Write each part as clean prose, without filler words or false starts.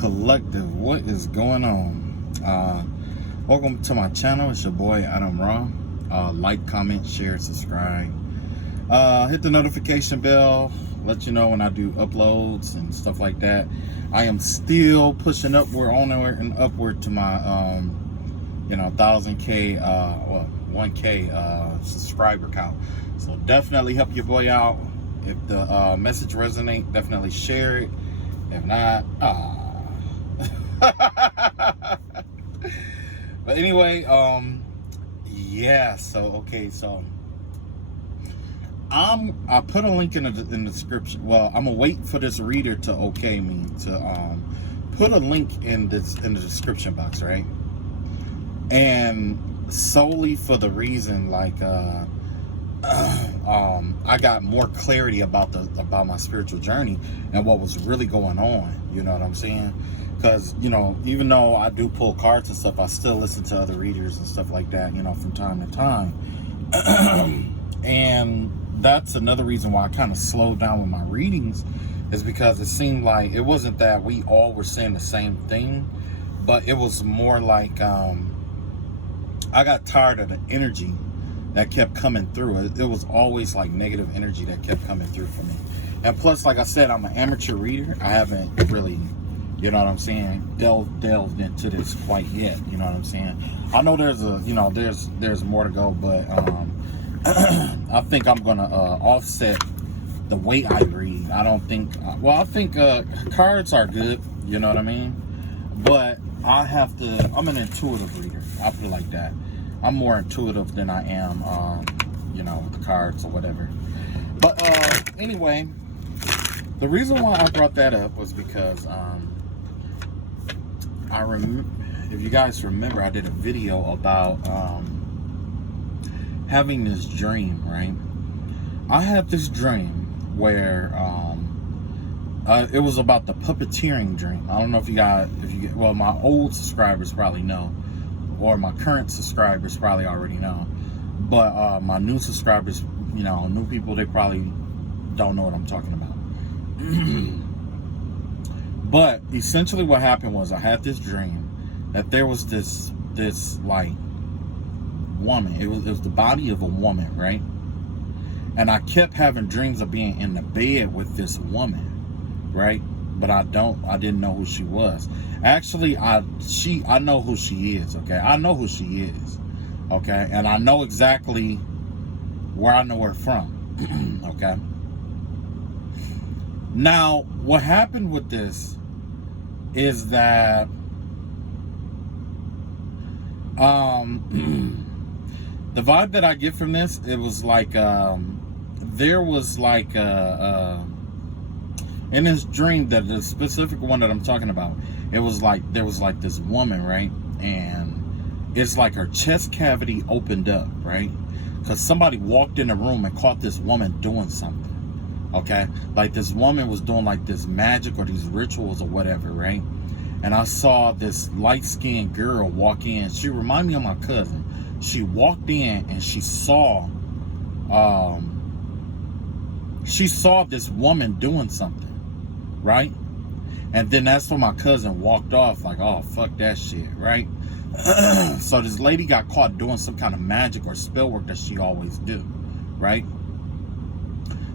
Collective, what is going on? Welcome to my channel. It's your boy Adam Raw. Like, comment, share, subscribe, hit the notification bell, let you know when I do uploads and stuff like that. I am still pushing upward, onward and upward to my 1,000k 1k subscriber count. So definitely help your boy out. If the message resonates, definitely share it. If not, but anyway, yeah. So I put a link in the description. Well, I'm gonna wait for this reader to okay me to put a link in the description box, right? And solely for the reason, like, I got more clarity about my spiritual journey and what was really going on. You know what I'm saying? Because, even though I do pull cards and stuff, I still listen to other readers and stuff like that, from time to time. And that's another reason why I kind of slowed down with my readings, is because it seemed like it wasn't that we all were saying the same thing, but it was more like I got tired of the energy that kept coming through. It was always like negative energy that kept coming through for me. And plus, like I said, I'm an amateur reader. I haven't really, you know what I'm saying, delved into this quite yet. You know what I'm saying? I know there's there's more to go, but I think I'm gonna offset the way I read. I don't think. I think cards are good. You know what I mean? But I'm an intuitive reader. I put it like that. I'm more intuitive than I am, with the cards or whatever. But anyway, the reason why I brought that up was because if you guys remember, I did a video about having this dream, right? I had this dream where it was about the puppeteering dream. I don't know if my old subscribers probably know, or my current subscribers probably already know, but my new subscribers, new people, they probably don't know what I'm talking about. But essentially what happened was, I had this dream that there was this like woman. It was the body of a woman, right? And I kept having dreams of being in the bed with this woman, right? But I didn't know who she was. Actually, I know who she is, okay? I know who she is, okay? And I know exactly where I know her from, okay? Now, what happened with this is that the vibe that I get from this, it was like there was like in this dream, that the specific one that I'm talking about, it was like there was like this woman, right? And it's like her chest cavity opened up, right? Because somebody walked in the room and caught this woman doing something, okay? Like this woman was doing like this magic or these rituals or whatever, right? And I saw this light-skinned girl walk in. She reminded me of my cousin. She walked in and she saw this woman doing something, right? And then that's when my cousin walked off, like, oh, fuck that shit, right? So this lady got caught doing some kind of magic or spell work that she always do, right?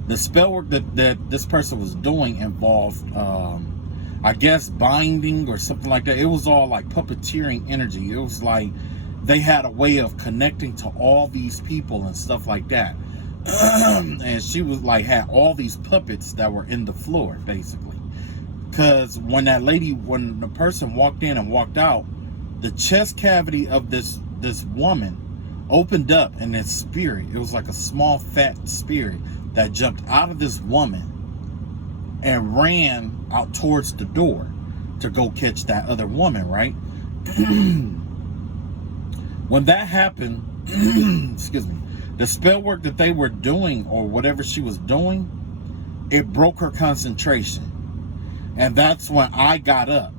The spell work that this person was doing involved, I guess, binding or something like that. It was all like puppeteering energy. It was like they had a way of connecting to all these people and stuff like that. And she was like, had all these puppets that were in the floor, basically. Because when the person walked in and walked out, the chest cavity of this woman opened up, and this spirit, it was like a small fat spirit that jumped out of this woman and ran out towards the door to go catch that other woman, right? When that happened, excuse me, the spell work that they were doing, or whatever she was doing, it broke her concentration. And that's when I got up.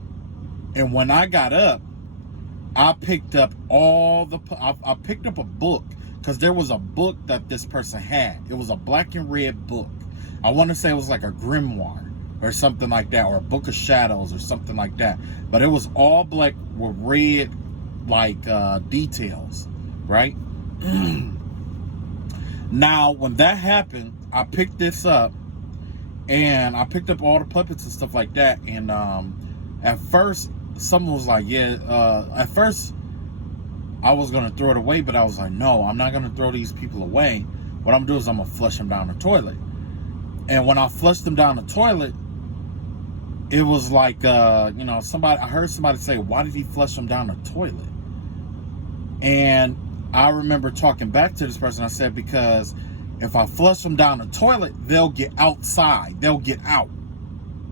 And when I got up, I picked up I picked up a book, because there was a book that this person had. It was a black and red book. I want to say it was like a grimoire, or something like that, or a Book of Shadows or something like that. But it was all black with red like details, right? Now when that happened, I picked this up, and I picked up all the puppets and stuff like that. And at first someone was like, yeah, at first I was gonna throw it away, but I was like, no, I'm not gonna throw these people away. What I'm gonna do is I'm gonna flush them down the toilet. And when I flushed them down the toilet, it was like, you know, I heard somebody say, why did he flush them down the toilet? And I remember talking back to this person. I said, because if I flush them down the toilet, they'll get outside. They'll get out.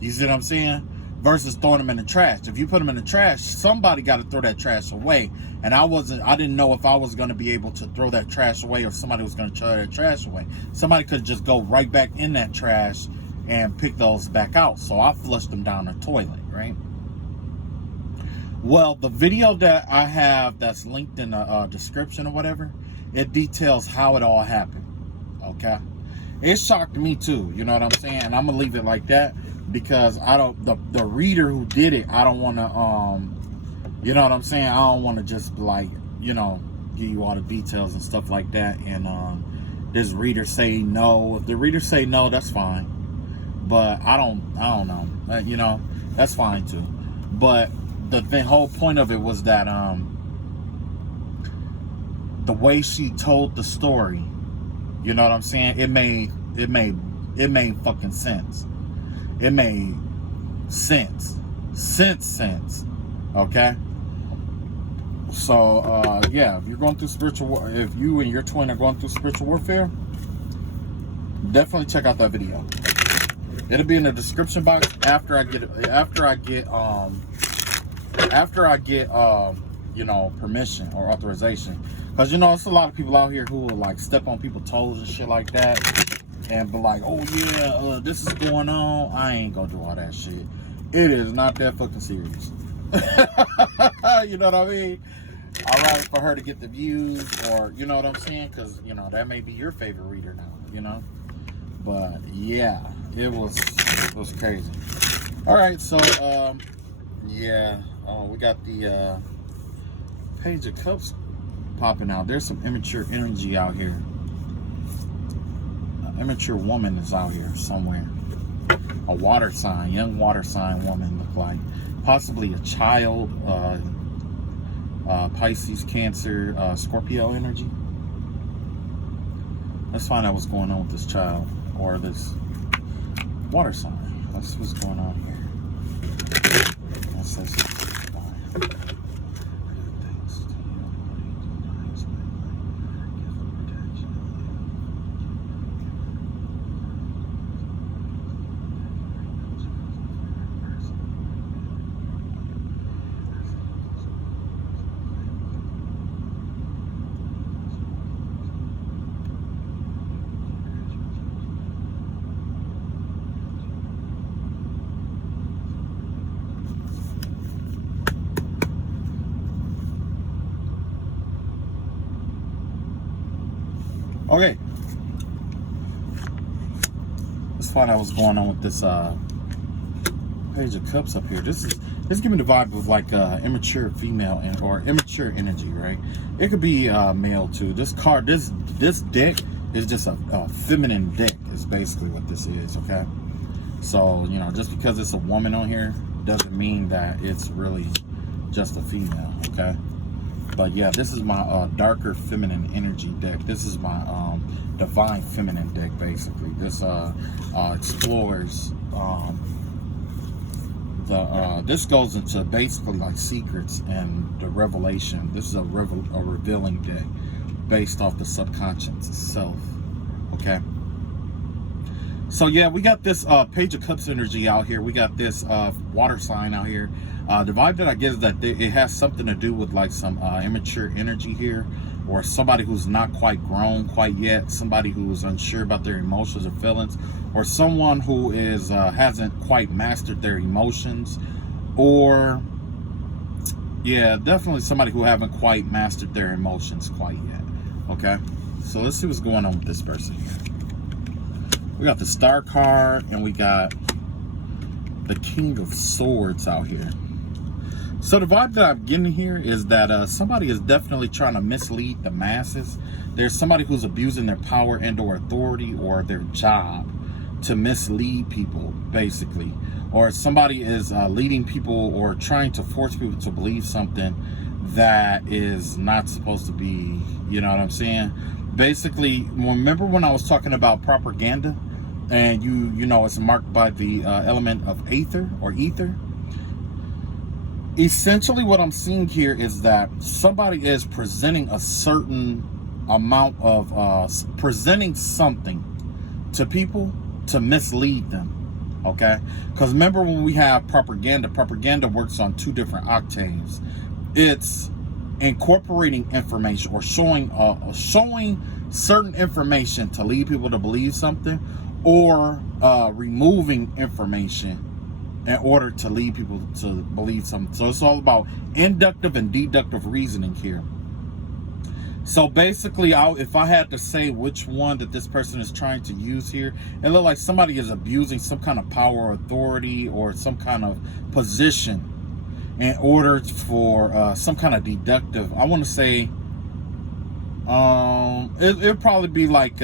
You see what I'm saying? Versus throwing them in the trash. If you put them in the trash, somebody got to throw that trash away. And I didn't know if I was going to be able to throw that trash away, or if somebody was going to throw that trash away. Somebody could just go right back in that trash and pick those back out. So I flushed them down the toilet, right? Well, the video that I have that's linked in the description or whatever, it details how it all happened, okay? It shocked me too, you know what I'm saying? And I'm going to leave it like that, because the reader who did it, I don't want to, you know what I'm saying? I don't want to just like, you know, give you all the details and stuff like that. And this reader say no. If the reader say no, that's fine. But I don't know. You know, that's fine too. But the whole point of it was that the way she told the story, you know what I'm saying? It made fucking sense. It made sense. Okay? So, yeah, if you're going through if you and your twin are going through spiritual warfare, definitely check out that video. It'll be in the description box after I get you know, permission or authorization. Because, you know, it's a lot of people out here who will like step on people's toes and shit like that, and be like, oh yeah, this is going on. I ain't gonna do all that shit. It is not that fucking serious. You know what I mean? Alright, for her to get the views, or, you know what I'm saying? Because, you know, that may be your favorite reader now, you know? But, yeah, it was crazy. Alright, so, yeah, we got the Page of Cups popping out. There's some immature energy out here. Immature woman is out here somewhere. A water sign, young water sign woman, look like. Possibly a child, Pisces, Cancer, Scorpio energy. Let's find out what's going on with this child, or this water sign. Let's see what's going on here. Let's okay, let's find out what's going on with this Page of Cups up here. This giving the vibe of like immature female or immature energy, right? It could be male too. This card, this deck is just a feminine deck. Is basically what this is. Okay, so you know, just because it's a woman on here doesn't mean that it's really just a female. Okay. But yeah, this is my darker feminine energy deck. This is my divine feminine deck, basically. This explores this goes into basically like secrets and the revelation. This is a revealing deck based off the subconscious itself. Okay. So yeah, we got this Page of Cups energy out here. We got this water sign out here. The vibe that I get is that it has something to do with like some immature energy here, or somebody who's not quite grown quite yet, somebody who is unsure about their emotions or feelings, or someone who is hasn't quite mastered their emotions, or yeah, definitely somebody who haven't quite mastered their emotions quite yet. Okay, so let's see what's going on with this person here. We got the Star card, and we got the King of Swords out here. So the vibe that I'm getting here is that somebody is definitely trying to mislead the masses. There's somebody who's abusing their power and or authority or their job to mislead people, basically. Or somebody is leading people or trying to force people to believe something that is not supposed to be, you know what I'm saying? Basically, remember when I was talking about propaganda? And you know, it's marked by the element of ether or ether. Essentially what I'm seeing here is that somebody is presenting a certain amount of presenting something to people to mislead them, okay? Because remember when we have propaganda works on two different octaves. It's incorporating information or showing certain information to lead people to believe something, or removing information in order to lead people to believe something. So it's all about inductive and deductive reasoning here. So basically, if I had to say which one that this person is trying to use here, it looks like somebody is abusing some kind of power or authority or some kind of position in order for some kind of deductive. I want to say it'll probably be like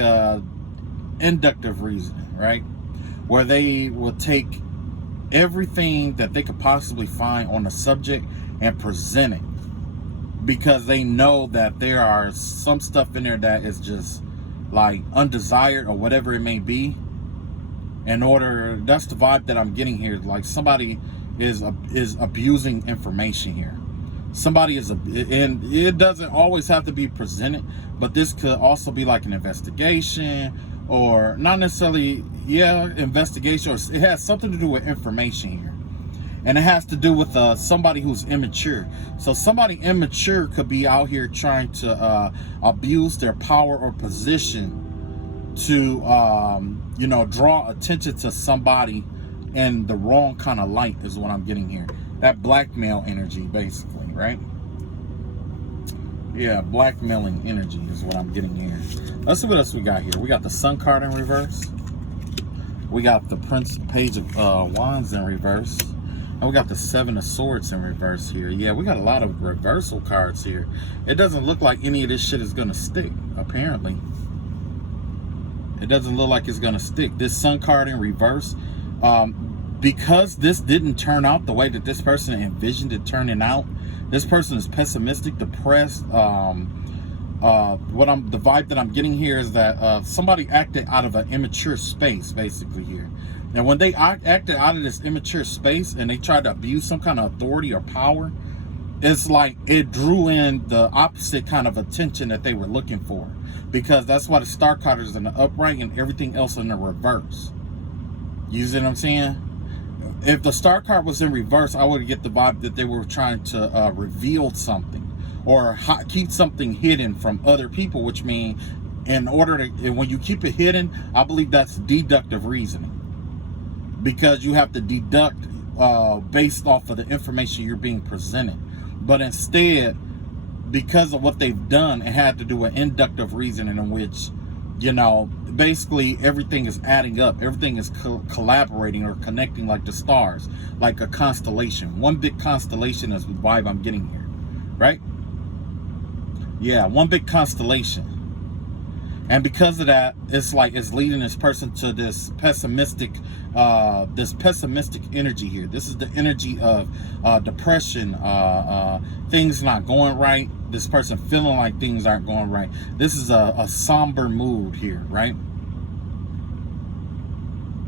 inductive reasoning, right? Where they will take everything that they could possibly find on the subject and present it, because they know that there are some stuff in there that is just like undesired or whatever it may be. That's the vibe that I'm getting here. Like somebody is abusing information here. Somebody is, and it doesn't always have to be presented, but this could also be like an investigation, or not necessarily, investigation, or it has something to do with information here. And it has to do with somebody who's immature. So somebody immature could be out here trying to abuse their power or position to, draw attention to somebody in the wrong kind of light is what I'm getting here. That blackmail energy, basically, right? Yeah, blackmailing energy is what I'm getting here. Let's see what else we got here. We got the Sun card in reverse. We got the Page of Wands in reverse. And we got the Seven of Swords in reverse here. Yeah, we got a lot of reversal cards here. It doesn't look like any of this shit is going to stick, apparently. It doesn't look like it's going to stick. This Sun card in reverse, because this didn't turn out the way that this person envisioned it turning out, this person is pessimistic, depressed. The vibe that I'm getting here is that somebody acted out of an immature space, basically here. And when they acted out of this immature space and they tried to abuse some kind of authority or power, it's like it drew in the opposite kind of attention that they were looking for. Because that's why the Star card is in the upright and everything else in the reverse. You see what I'm saying? If the Star card was in reverse, I would get the vibe that they were trying to reveal something or keep something hidden from other people, which means in order to, when you keep it hidden, I believe that's deductive reasoning, because you have to deduct based off of the information you're being presented. But instead, because of what they've done, it had to do with inductive reasoning, in which, basically everything is adding up. Everything is collaborating or connecting like the stars, like a constellation. One big constellation is the vibe I'm getting here, right? Yeah, one big constellation. And because of that, it's like it's leading this person to this pessimistic energy here. This is the energy of depression, things not going right. This person feeling like things aren't going right. This is a somber mood here, right?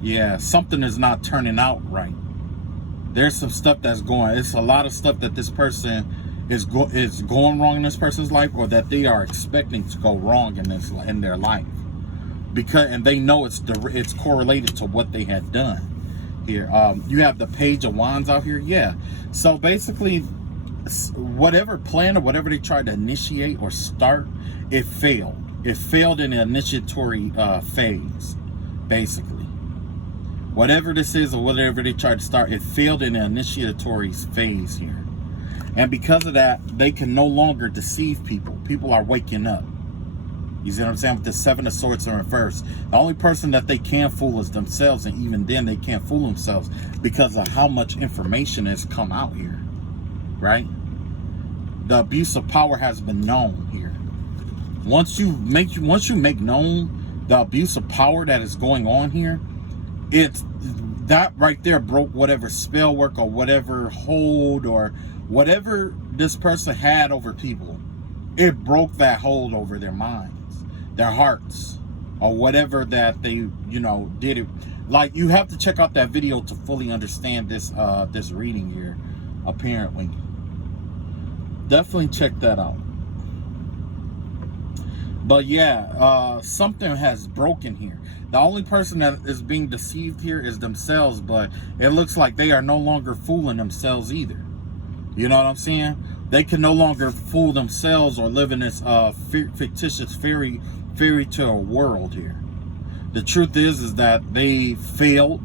Yeah, something is not turning out right. There's some stuff that's going. It's a lot of stuff that this person is going wrong in this person's life, or that they are expecting to go wrong in their life, and they know it's correlated to what they had done here. You have the Page of Wands out here. Yeah, so basically whatever plan or whatever they tried to initiate or start, it failed in the initiatory phase. Basically, whatever this is or whatever they tried to start, it failed in the initiatory phase here. And because of that, they can no longer deceive people. People are waking up. You see what I'm saying? With the Seven of Swords in reverse. The only person that they can fool is themselves, and even then they can't fool themselves because of how much information has come out here, right? The abuse of power has been known here. Once you make known the abuse of power that is going on here, it's that right there broke whatever spell work or whatever hold or whatever this person had over people. It broke that hold over their minds, their hearts, or whatever that they, did it. Like, you have to check out that video to fully understand this this reading here, apparently. Definitely check that out. But yeah, something has broken here. The only person that is being deceived here is themselves, but it looks like they are no longer fooling themselves either. You know what I'm saying? They can no longer fool themselves or live in this fictitious fairy tale world here. The truth is that they failed.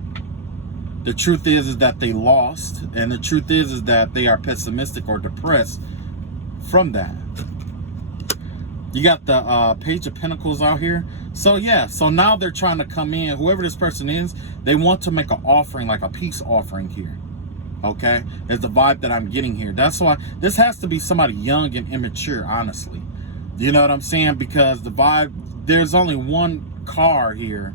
The truth is that they lost, and the truth is that they are pessimistic or depressed from that. You got the Page of Pinnacles out here. So yeah, so now they're trying to come in. Whoever this person is, they want to make an offering, like a peace offering here. Okay, is the vibe that I'm getting here. That's why this has to be somebody young and immature, honestly. You know what I'm saying? Because the vibe, there's only one card here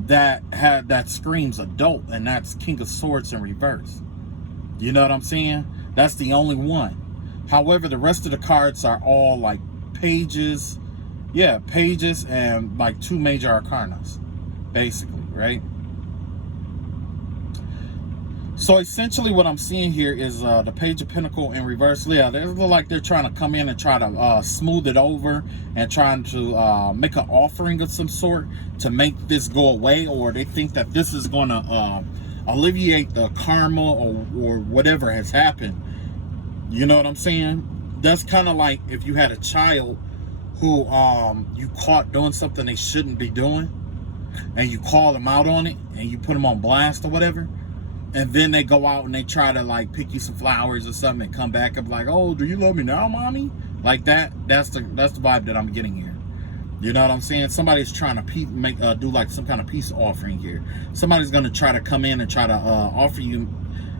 that screams adult, and that's King of Swords in reverse. You know what I'm saying? That's the only one. However, the rest of the cards are all like pages. Yeah, pages and like 2 major arcanas, basically, right? So essentially what I'm seeing here is the Page of Pentacles in reverse. Yeah, they look like they're trying to come in and try to smooth it over and trying to make an offering of some sort to make this go away, or they think that this is going to alleviate the karma or whatever has happened. You know what I'm saying? That's kind of like if you had a child who you caught doing something they shouldn't be doing, and you call them out on it and you put them on blast or whatever. And then they go out and they try to like pick you some flowers or something and come back and be like, oh, do you love me now, mommy? Like that. That's the vibe that I'm getting here. You know what I'm saying? Somebody's trying to do like some kind of peace offering here. Somebody's going to try to come in and try to offer you.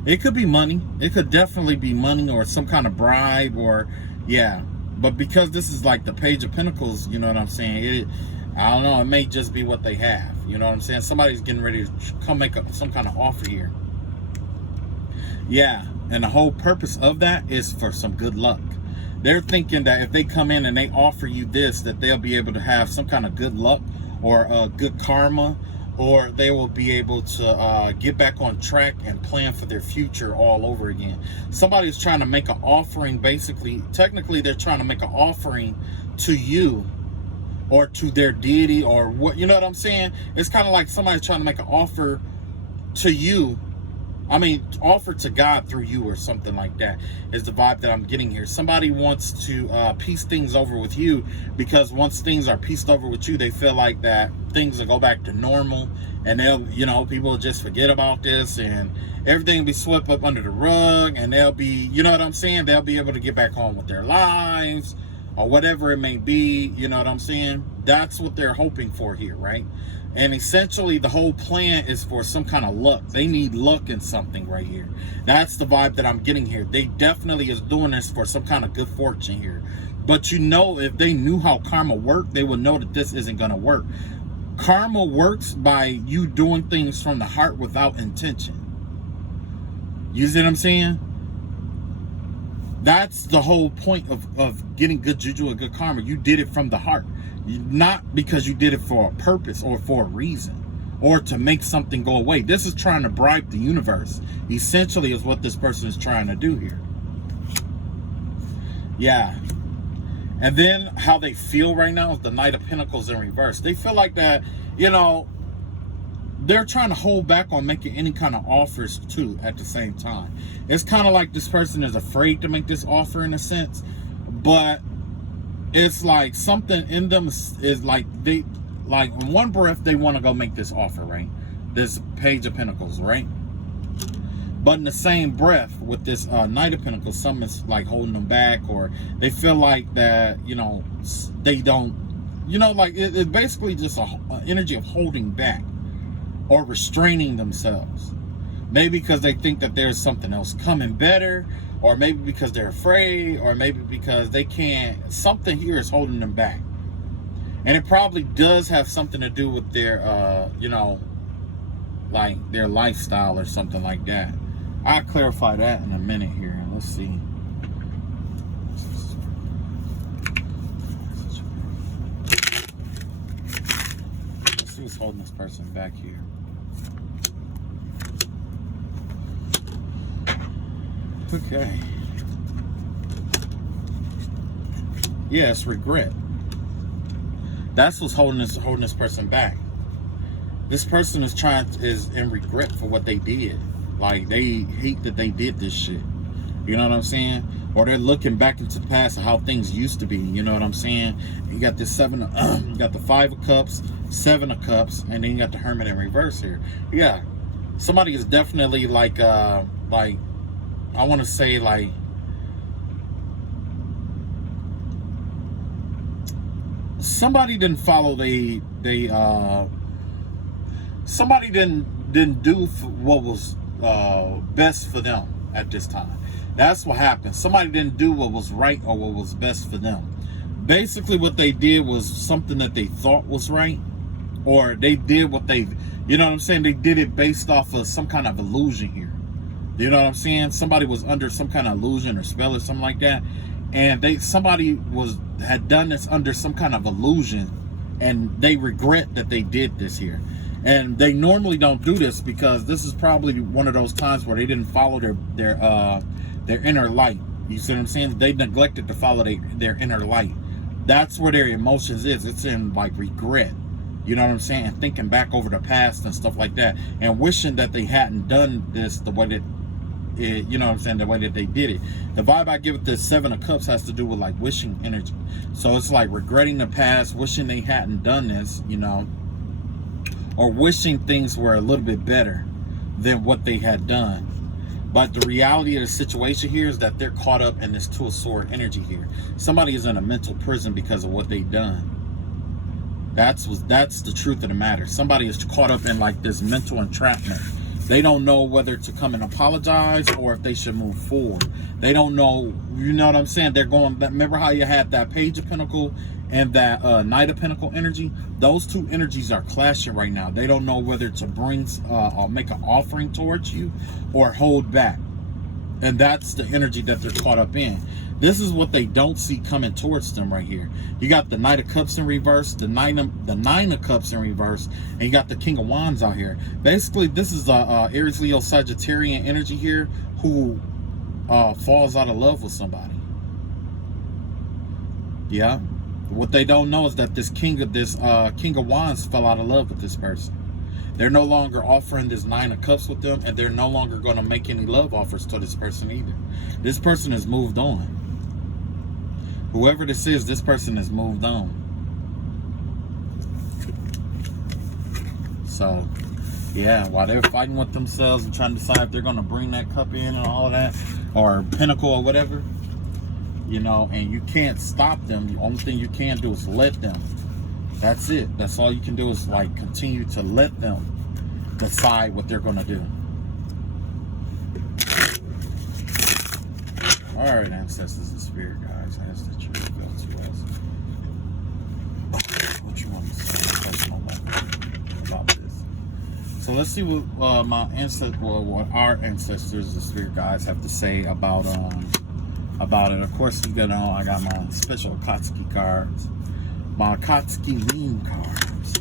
It could be money. It could definitely be money or some kind of bribe or, yeah. But because this is like the Page of Pentacles, you know what I'm saying? I don't know. It may just be what they have. You know what I'm saying? Somebody's getting ready to come make some kind of offer here. Yeah, and the whole purpose of that is for some good luck. They're thinking that if they come in and they offer you this, that they'll be able to have some kind of good luck or good karma, or they will be able to get back on track and plan for their future all over again. Somebody's trying to make an offering, basically. Technically, they're trying to make an offering to you or to their deity or what, you know what I'm saying? It's kind of like somebody's trying to make an offer to you. I mean, offer to God through you or something like that is the vibe that I'm getting here. Somebody wants to piece things over with you, because once things are pieced over with you, they feel like that things will go back to normal, and they'll, people will just forget about this and everything will be swept up under the rug, and they'll be, you know what I'm saying? They'll be able to get back on with their lives or whatever it may be. You know what I'm saying? That's what they're hoping for here, right? And essentially, the whole plan is for some kind of luck. They need luck in something right here. That's the vibe that I'm getting here. They definitely is doing this for some kind of good fortune here. But if they knew how karma worked, they would know that this isn't going to work. Karma works by you doing things from the heart without intention. You see what I'm saying? That's the whole point of getting good juju and good karma. You did it from the heart. Not because you did it for a purpose or for a reason or to make something go away. This is trying to bribe the universe, essentially, is what this person is trying to do here. Yeah. And then how they feel right now is the Knight of Pentacles in reverse. They feel like that, they're trying to hold back on making any kind of offers too at the same time. It's kind of like this person is afraid to make this offer in a sense, but it's like something in them is like in one breath they want to go make this offer, right? This Page of Pentacles, right? But in the same breath with this Knight of Pentacles, something's like holding them back, or they feel like that, they don't you know, like it's basically just a energy of holding back or restraining themselves. Maybe because they think that there's something else coming better, or maybe because they're afraid, or maybe because they can't. Something here is holding them back. And it probably does have something to do with their, you know, like their lifestyle or something like that. I'll clarify that in a minute here. Let's see. Let's see what's holding this person back here. Okay. Yes, regret. That's what's holding this person back. This person is in regret for what they did. Like, they hate that they did this shit. You know what I'm saying? Or they're looking back into the past of how things used to be. You know what I'm saying? You got this you got the 5 of Cups, 7 of Cups, and then you got the Hermit in reverse here. Yeah, somebody is definitely like I want to say like somebody didn't follow somebody didn't do what was best for them at this time. That's what happened. Somebody didn't do what was right or what was best for them. Basically what they did was something that they thought was right, or they did what they, you know what I'm saying, they did it based off of some kind of illusion here. You know what I'm saying? Somebody was under some kind of illusion or spell or something like that, and somebody had done this under some kind of illusion, and they regret that they did this here. And they normally don't do this because this is probably one of those times where they didn't follow their inner light. You see what I'm saying? They neglected to follow their inner light. That's where their emotions is. It's in like regret. You know what I'm saying? And thinking back over the past and stuff like that, and wishing that they hadn't done this the way that you know what I'm saying, the way that they did it. The vibe I give with this 7 of Cups has to do with like wishing energy. So it's like regretting the past, wishing they hadn't done this, you know, or wishing things were a little bit better than what they had done. But the reality of the situation here is that they're caught up in this 2 of Swords energy here. Somebody is in a mental prison because of what they've done. That's the truth of the matter. Somebody is caught up in like this mental entrapment. They don't know whether to come and apologize or if they should move forward. They don't know, you know what I'm saying? They're going, remember how you had that Page of Pentacles and that Knight of Pentacles energy? Those two energies are clashing right now. They don't know whether to bring or make an offering towards you or hold back. And that's the energy that they're caught up in. This is what they don't see coming towards them right here. You got the Knight of Cups in reverse, the Nine of Cups in reverse, and you got the King of Wands out here. Basically, this is a Aries, Leo, Sagittarian energy here who falls out of love with somebody. Yeah. What they don't know is that this King of Wands fell out of love with this person. They're no longer offering this 9 of Cups with them, and they're no longer going to make any love offers to this person either. This person has moved on. Whoever this is, this person has moved on. So, yeah, while they're fighting with themselves and trying to decide if they're going to bring that cup in and all of that, or Pinnacle or whatever, you know, and you can't stop them. The only thing you can do is let them. That's it. That's all you can do is like continue to let them decide what they're going to do. All right, ancestors and spirit guides, I ask that you reveal to us what you want to say personal about this. So let's see what what our ancestors and spirit guides have to say about it. Of course, you know, I got my special Akatsuki cards. My Akatsuki meme cards.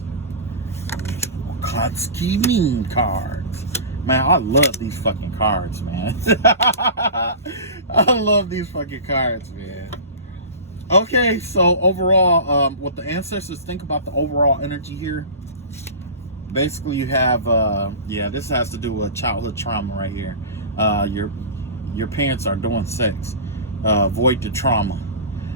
Akatsuki meme cards. Man, I love these fucking cards, man. I love these fucking cards, man. Okay, so overall, what the ancestors think about the overall energy here. Basically, you have, yeah, this has to do with childhood trauma right here. Your parents are doing sex. Avoid the trauma.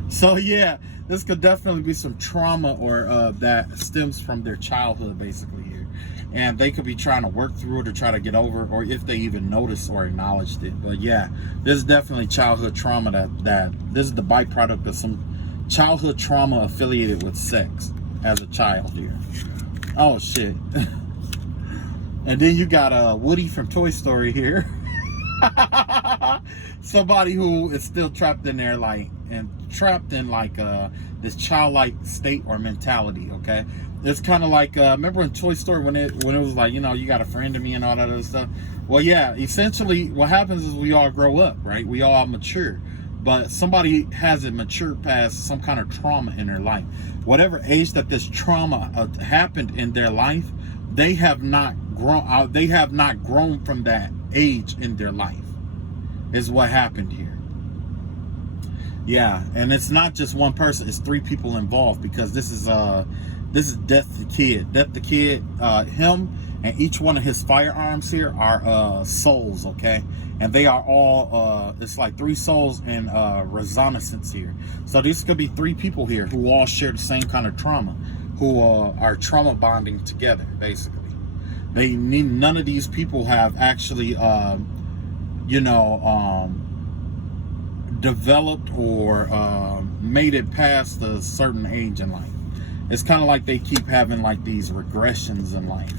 So, yeah, this could definitely be some trauma or that stems from their childhood, basically, here. And they could be trying to work through it or try to get over it, or if they even noticed or acknowledged it. But, yeah, this is definitely childhood trauma that this is the byproduct of some childhood trauma affiliated with sex. as a child here. Oh shit. And then you got Woody from Toy Story here. Somebody who is still trapped in there, like, and trapped in like this childlike state or mentality. Okay, it's kind of like remember in Toy Story when it was like, you know, you got a friend of me and all that other stuff. Well, yeah, essentially what happens is we all grow up, right? We all mature, but somebody hasn't matured past some kind of trauma in their life. Whatever age that this trauma happened in their life, they have not grown out. They have not grown from that age in their life. Is what happened here. Yeah, and it's not just one person, it's 3 people involved, because this is Death the Kid. Death the Kid, him and each one of his firearms here are souls, okay? And they are all it's like 3 souls in resonance here. So this could be 3 people here who all share the same kind of trauma, who are trauma bonding together, basically. None of these people have actually developed or made it past a certain age in life. It's kind of like they keep having like these regressions in life.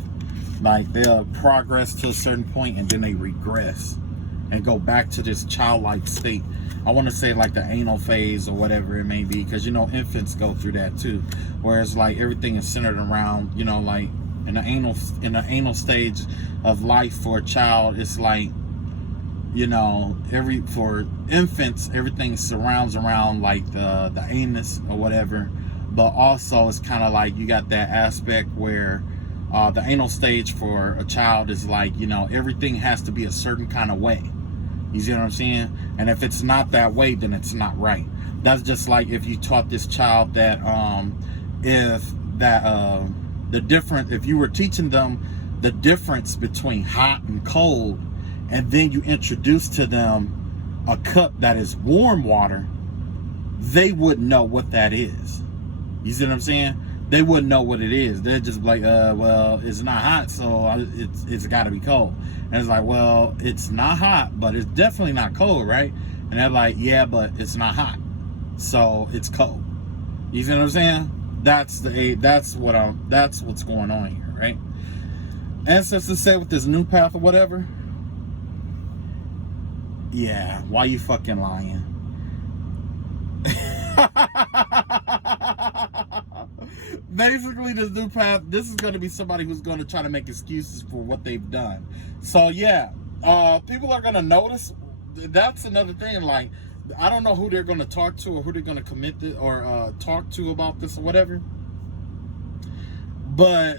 Like they'll progress to a certain point and then they regress and go back to this childlike state. I want to say like the anal phase or whatever it may be, because, you know, infants go through that too. Whereas like everything is centered around, you know, like in the anal stage of life for a child, it's like, you know, for infants, everything surrounds around like the anus or whatever. But also it's kind of like you got that aspect where the anal stage for a child is like, you know, everything has to be a certain kind of way. You see what I'm saying? And if it's not that way, then it's not right. That's just like if you taught this child that if you were teaching them the difference between hot and cold, and then you introduce to them a cup that is warm water, they wouldn't know what that is. You see what I'm saying? They wouldn't know what it is. They're just like, well, it's not hot, so it's got to be cold. And it's like, well, it's not hot, but it's definitely not cold, right? And they're like, yeah, but it's not hot, so it's cold. You see what I'm saying? That's what's going on here, right? Ancestors say with this new path or whatever. Yeah, why you fucking lying? Basically, this new path, this is going to be somebody who's going to try to make excuses for what they've done. So yeah, people are going to notice. That's another thing. Like, I don't know who they're going to talk to or who they're going to commit to or talk to about this or whatever. But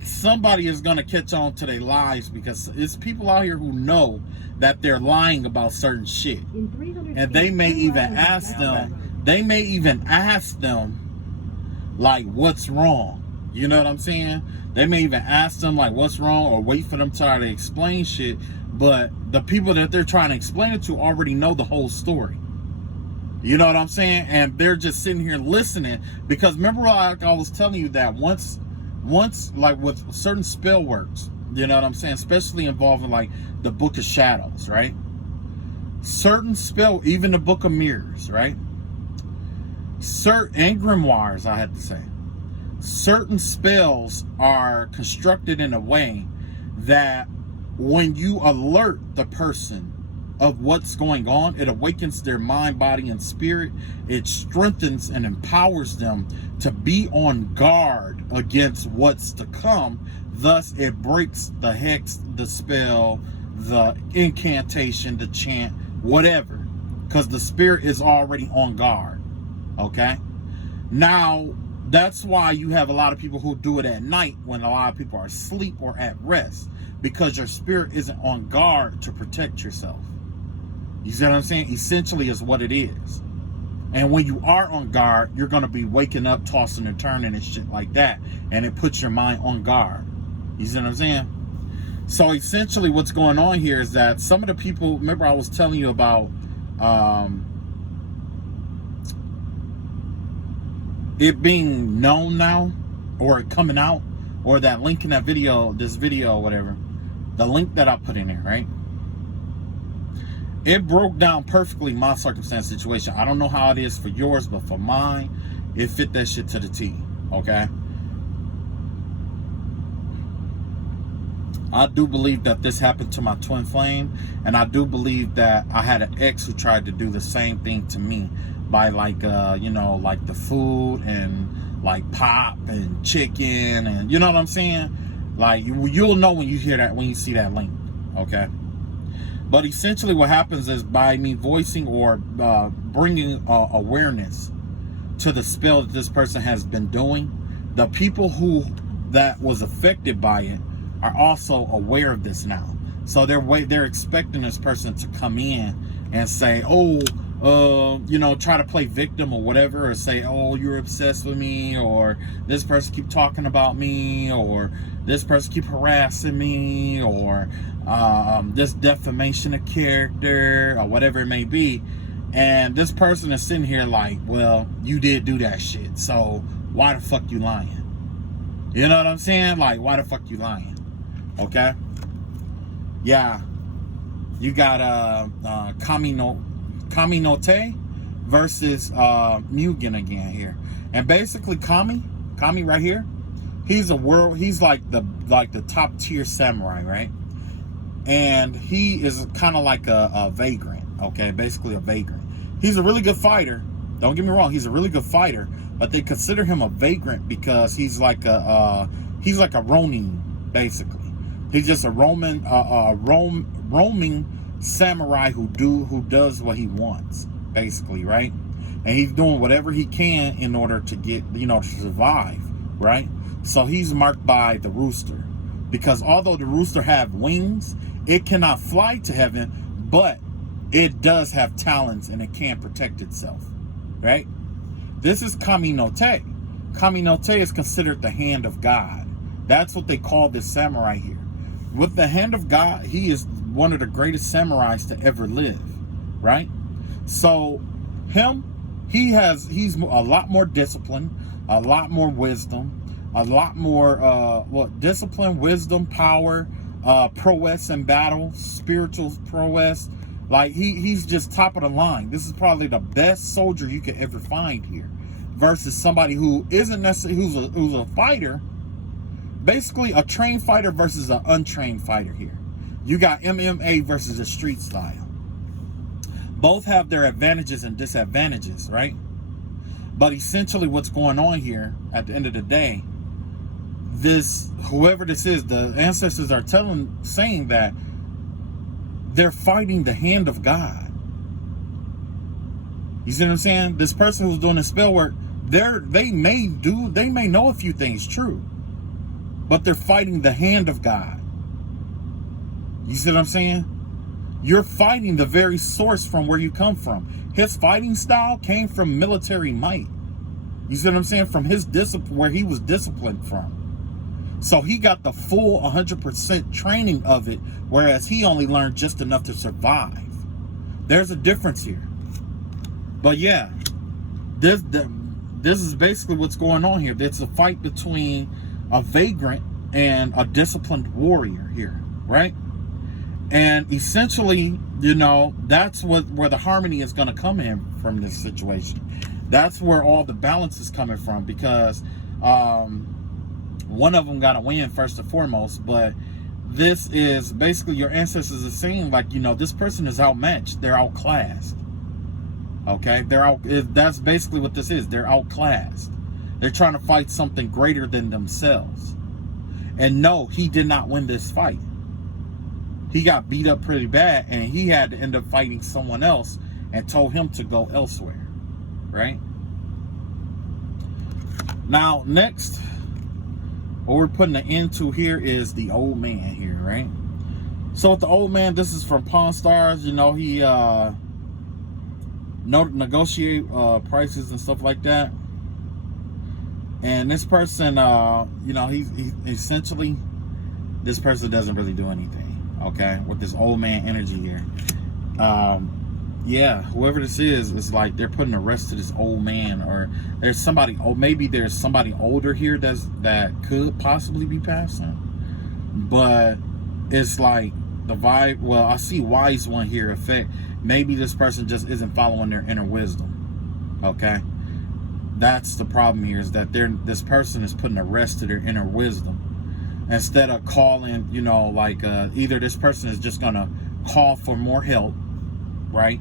somebody is going to catch on to their lies, because it's people out here who know that they're lying about certain shit. And they may even ask them, like, what's wrong? You know what I'm saying? They may even ask them, like, what's wrong, or wait for them to try to explain shit. But the people that they're trying to explain it to already know the whole story. You know what I'm saying? And they're just sitting here listening, because remember, like I was telling you that once like with certain spell works, you know what I'm saying, especially involving like the Book of Shadows, right? Certain spell, even the Book of Mirrors, right? And grimoires, I had to say. Certain spells are constructed in a way that when you alert the person of what's going on, it awakens their mind, body, and spirit. It strengthens and empowers them to be on guard against what's to come. Thus, it breaks the hex, the spell, the incantation, the chant, whatever, because the spirit is already on guard. Okay? Now, that's why you have a lot of people who do it at night when a lot of people are asleep or at rest, because your spirit isn't on guard to protect yourself. You see what I'm saying? Essentially is what it is. And when you are on guard, you're going to be waking up, tossing and turning and shit like that. And it puts your mind on guard. You see what I'm saying? So essentially what's going on here is that some of the people, remember I was telling you about it being known now, or it coming out, or that link in that video, this video or whatever, the link that I put in there, right? It broke down perfectly my circumstance situation. I don't know how it is for yours, but for mine, it fit that shit to the T. Okay. I do believe that this happened to my twin flame, and I do believe that I had an ex who tried to do the same thing to me by like like the food and like pop and chicken, and you know what I'm saying? Like you'll know when you hear that, when you see that link. Okay. But essentially what happens is, by me voicing or bringing awareness to the spell that this person has been doing, the people that was affected by it are also aware of this now. So they're expecting this person to come in and say, oh, try to play victim or whatever, or say, oh, you're obsessed with me, or this person keep talking about me, or this person keep harassing me, or this defamation of character, or whatever it may be. And this person is sitting here like, well, you did do that shit, so why the fuck you lying? You know what I'm saying? Like, why the fuck you lying? Okay? Yeah. You got Kaminote versus Mugen again here. And basically Kami right here, he's like the top tier samurai, right? And he is kind of like a vagrant, okay? Basically a vagrant. He's a really good fighter. Don't get me wrong, he's a really good fighter, but they consider him a vagrant because he's like a ronin, basically. He's just a roaming samurai who does what he wants, basically, right? And he's doing whatever he can in order to get, to survive, right? So he's marked by the rooster, because although the rooster have wings, it cannot fly to heaven, but it does have talons and it can protect itself, right? This is Kaminote. Kaminote is considered the hand of God. That's what they call this samurai here. With the hand of God, he is one of the greatest samurais to ever live, right? So he's a lot more discipline, a lot more wisdom, a lot more discipline, wisdom, power, prowess in battle, spiritual prowess. Like he's just top of the line. This is probably the best soldier you could ever find here, versus somebody who isn't necessarily who's a fighter. Basically a trained fighter versus an untrained fighter here. You got MMA versus a street style. Both have their advantages and disadvantages, right? But essentially what's going on here at the end of the day, whoever this is, the ancestors are saying that they're fighting the hand of God. You see what I'm saying? This person who's doing the spell work, they may know a few things true, but they're fighting the hand of God. You see what I'm saying? You're fighting the very source from where you come from. His fighting style came from military might. You see what I'm saying? From his discipline, where he was disciplined from. So he got the full 100% training of it, whereas he only learned just enough to survive. There's a difference here. But yeah, this is basically what's going on here. It's a fight between a vagrant and a disciplined warrior here, right? And essentially, that's where the harmony is going to come in from this situation. That's where all the balance is coming from, because one of them got to win first and foremost. But this is basically your ancestors are saying, like, this person is outmatched. They're outclassed. Okay, that's basically what this is. They're outclassed. They're trying to fight something greater than themselves. And no, he did not win this fight. He got beat up pretty bad, and he had to end up fighting someone else and told him to go elsewhere, right? Now, next, what we're putting an end to here is the old man here, right? So with the old man, this is from Pawn Stars. He negotiate prices and stuff like that. And this person, he essentially, this person doesn't really do anything. Okay, with this old man energy here. Yeah, whoever this is, it's like they're putting a rest to this old man, or there's somebody, maybe there's somebody older here that could possibly be passing. But it's like the vibe, well, I see wise one here effect. Maybe this person just isn't following their inner wisdom. Okay? That's the problem here, is that this person is putting a rest to their inner wisdom. Instead of calling, you know, like either this person is just going to call for more help, right?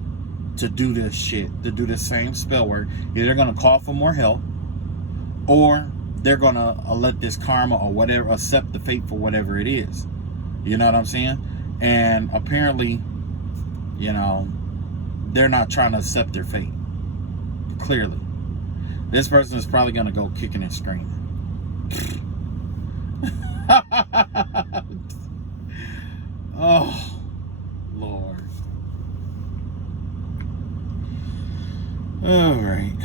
To do this shit, to do the same spell work. Either they're going to call for more help, or they're going to let this karma or whatever, accept the fate for whatever it is. You know what I'm saying? And apparently, you know, they're not trying to accept their fate. Clearly. This person is probably going to go kicking and screaming. Oh, Lord. All right.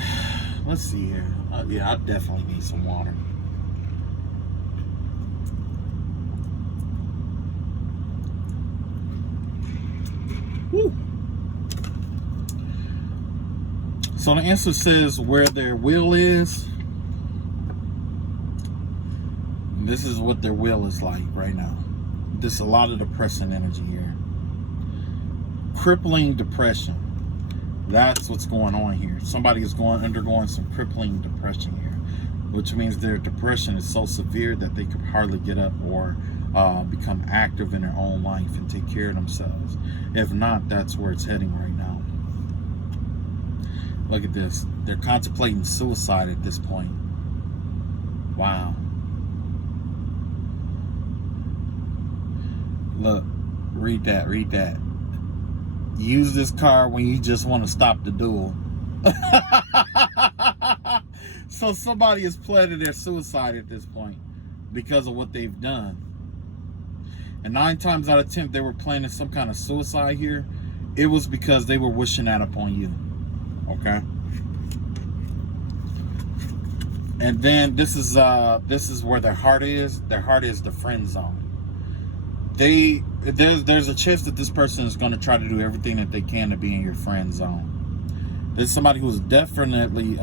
Let's see here. Yeah, I definitely need some water. Woo. So the answer says where their will is. This is what their will is like right now. There's a lot of depressing energy here. Crippling depression. That's what's going on here. Somebody is undergoing some crippling depression here, which means their depression is so severe that they could hardly get up or become active in their own life and take care of themselves. If not, that's where it's heading right now. Look at this. They're contemplating suicide at this point. Wow. Look, read that, read that. Use this card when you just want to stop the duel. So somebody has planted their suicide at this point because of what they've done. And 9 times out of 10, they were planning some kind of suicide here. It was because they were wishing that upon you. Okay. And then this is where their heart is. Their heart is the friend zone. There's a chance that this person is going to try to do everything that they can to be in your friend zone. There's somebody who's definitely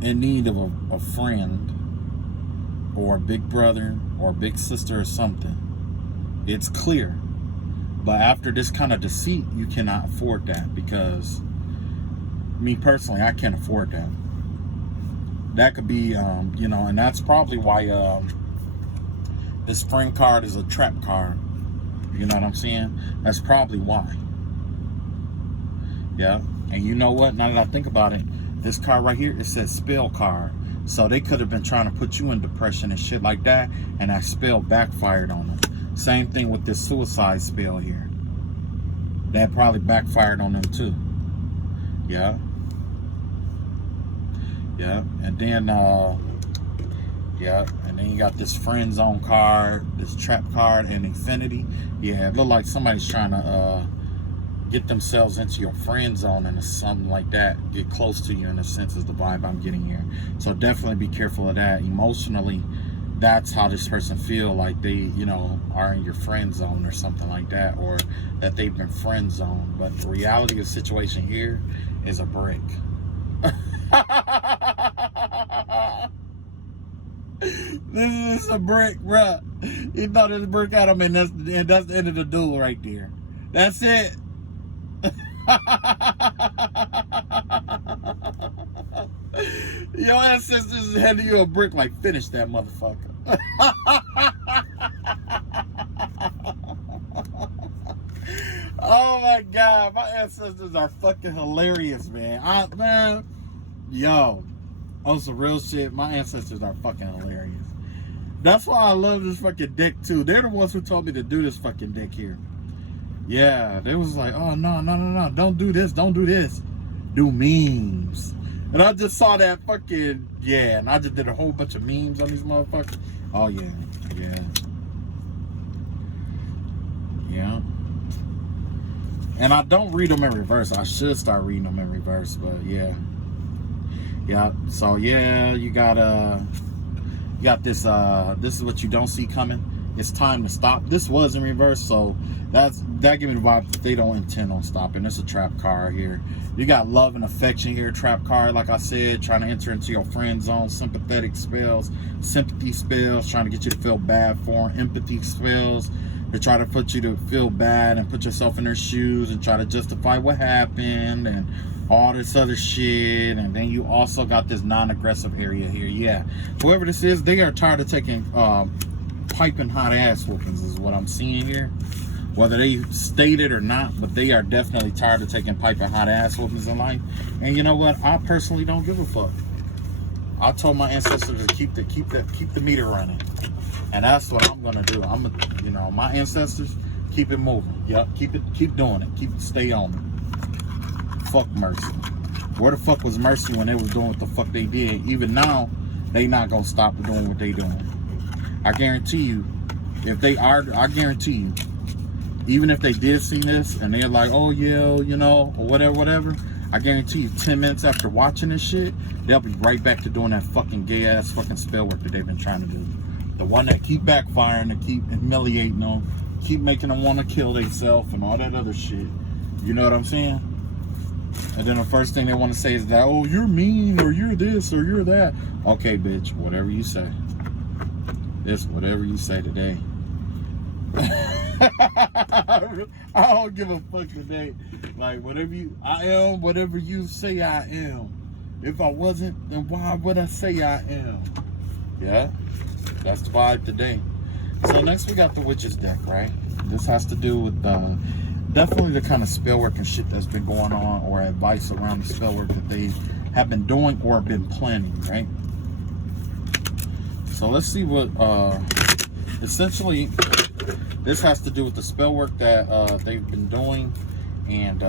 in need of a friend, or a big brother, or a big sister, or something. It's clear. But after this kind of deceit, you cannot afford that, because me personally, I can't afford that. That could be, you know, and that's probably why this friend card is a trap card. You know what I'm saying? That's probably why. Yeah. And you know what? Now that I think about it, this card right here, it says spell card. So they could have been trying to put you in depression and shit like that, and that spell backfired on them. Same thing with this suicide spell here. That probably backfired on them too. Yeah. Yeah. And then yeah, and then you got this friend zone card, this trap card, and infinity. Yeah, it looked like somebody's trying to get themselves into your friend zone and something like that. Get close to you, in a sense, is the vibe I'm getting here. So definitely be careful of that. Emotionally, that's how this person feel, like they, you know, are in your friend zone or something like that, or that they've been friend zoned. But the reality of the situation here is a break. This is a brick, bruh. You thought this brick at him, and that's the end of the duel right there. That's it. Your ancestors is handing you a brick like, finish that motherfucker. Oh my God, my ancestors are fucking hilarious, man. Man, yo. On some real shit, my ancestors are fucking hilarious. That's why I love this fucking deck too. They're the ones who told me to do this fucking deck here. Yeah, they was like, oh no, don't do this, don't do this. Do memes. And I just saw that fucking, yeah, and I just did a whole bunch of memes on these motherfuckers. Oh yeah, yeah. Yeah. And I don't read them in reverse. I should start reading them in reverse, but yeah. Yeah, so yeah, you got this, this is what you don't see coming. It's time to stop. This was in reverse, so that gave me the vibe that they don't intend on stopping. It's a trap card here. You got love and affection here, trap card, like I said, trying to enter into your friend zone, sympathetic spells, sympathy spells, trying to get you to feel bad for them, empathy spells, They try to put you to feel bad and put yourself in their shoes and try to justify what happened and all this other shit. And then you also got this non-aggressive area here. Yeah, whoever this is, they are tired of taking piping hot ass whoopings is what I'm seeing here. Whether they state it or not, but they are definitely tired of taking piping hot ass whoopings in life. And you know what? I personally don't give a fuck. I told my ancestors to keep the meter running. And that's what I'm gonna do. You know, my ancestors, keep it moving. Yep, keep doing it. Stay on it. Fuck mercy. Where the fuck was mercy when they was doing what the fuck they did? Even now, they not gonna stop doing what they doing. I guarantee you, I guarantee you, even if they did see this and they're like, oh yeah, you know, or whatever, I guarantee you 10 minutes after watching this shit, they'll be right back to doing that fucking gay ass fucking spell work that they've been trying to do. The one that keep backfiring, that keep humiliating them, keep making them want to kill themselves and all that other shit. You know what I'm saying? And then the first thing they want to say is that, oh, you're mean, or you're this, or you're that. Okay, bitch, whatever you say. Just whatever you say today. I don't give a fuck today. Like, I am whatever you say I am. If I wasn't, then why would I say I am? Yeah, that's the vibe today. So next we got the Witch's deck, right? This has to do with definitely the kind of spell work and shit that's been going on, or advice around the spell work that they have been doing or been planning, right? So let's see what, essentially, this has to do with the spell work that they've been doing, and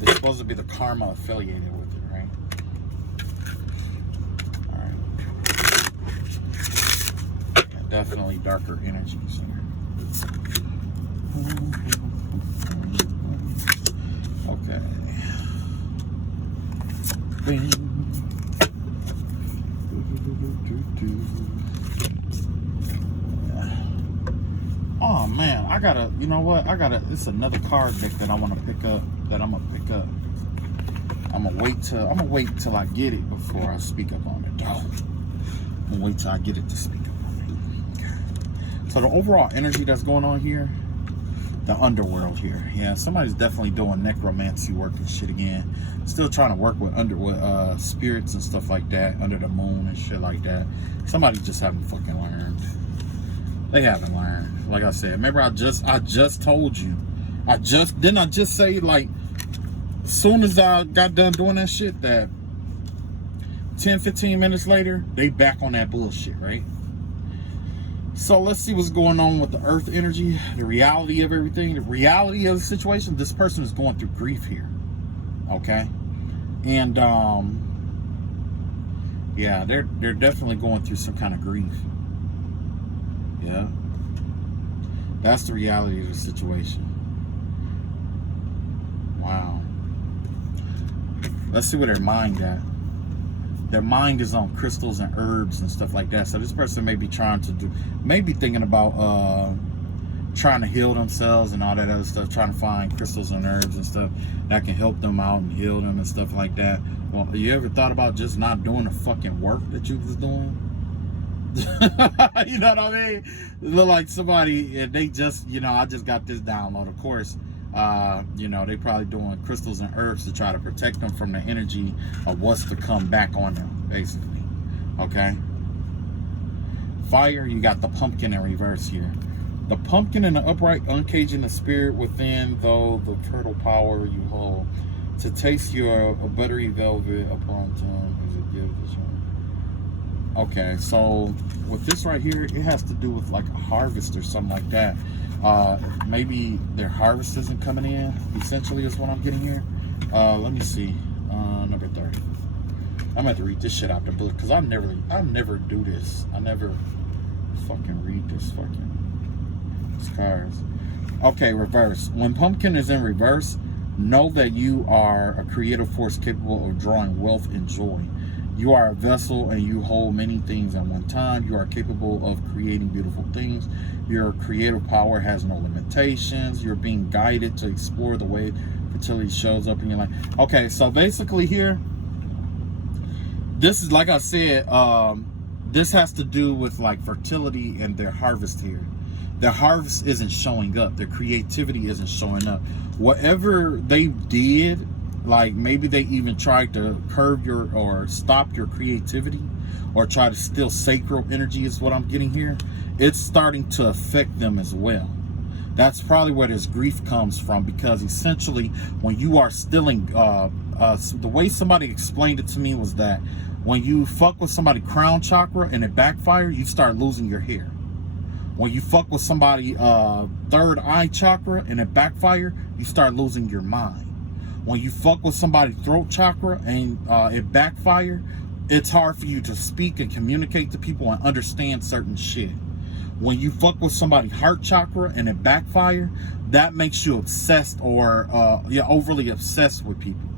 it's supposed to be the karma affiliated with it, right? All right. Yeah, definitely darker energies here. Okay. Bing. Oh man, you know what? It's another card deck that I want to pick up, I'm gonna wait till I get it before I speak up on it, dog. I'm gonna wait till I get it to speak up on it. So the overall energy that's going on here, the underworld here. Yeah, somebody's definitely doing necromancy work and shit again. Still trying to work with spirits and stuff like that, under the moon and shit like that. Somebody just haven't fucking learned. They haven't learned. Like I said, remember I just told you. Didn't I just say, like, as soon as I got done doing that shit, that 10-15 minutes later, they back on that bullshit, right? So let's see what's going on with the earth energy, the reality of everything, the reality of the situation. This person is going through grief here, okay? And yeah, they're definitely going through some kind of grief. Yeah, that's the reality of the situation. Wow. Let's see where their mind at. Their mind is on crystals and herbs and stuff like that. So this person may be thinking about trying to heal themselves and all that other stuff, trying to find crystals and herbs and stuff that can help them out and heal them and stuff like that. Well, you ever thought about just not doing the fucking work that you was doing? You know what I mean? Look like somebody, and they just, I just got this download. Of course, they probably doing crystals and herbs to try to protect them from the energy of what's to come back on them, basically. Okay? Fire, you got the pumpkin in reverse here. The pumpkin in the upright, uncaging the spirit within, though the fertile power you hold. To taste your buttery velvet upon tongue is a gift. Okay, so with this right here, it has to do with like a harvest or something like that. Maybe their harvest isn't coming in, essentially, is what I'm getting here. Let me see. Number 30. I'm gonna have to read this shit out the book, because I never do this. I never fucking read these cards. Okay, reverse. When pumpkin is in reverse, know that you are a creative force capable of drawing wealth and joy. You are a vessel and you hold many things at one time. You are capable of creating beautiful things. Your creative power has no limitations. You're being guided to explore the way fertility shows up in your life. Okay, so basically here, this is, like I said, this has to do with like fertility and their harvest here. their harvest isn't showing up. Their creativity isn't showing up. Whatever they did, like maybe they even tried to curb your or stop your creativity or try to steal sacral energy is what I'm getting here. It's starting to affect them as well. That's probably where this grief comes from, because essentially when you are stealing, the way somebody explained it to me was that when you fuck with somebody crown chakra and it backfire, you start losing your hair. When you fuck with somebody third eye chakra and it backfire, you start losing your mind. When you fuck with somebody throat chakra and it backfire, it's hard for you to speak and communicate to people and understand certain shit. When you fuck with somebody heart chakra and it backfire, that makes you obsessed or you're overly obsessed with people.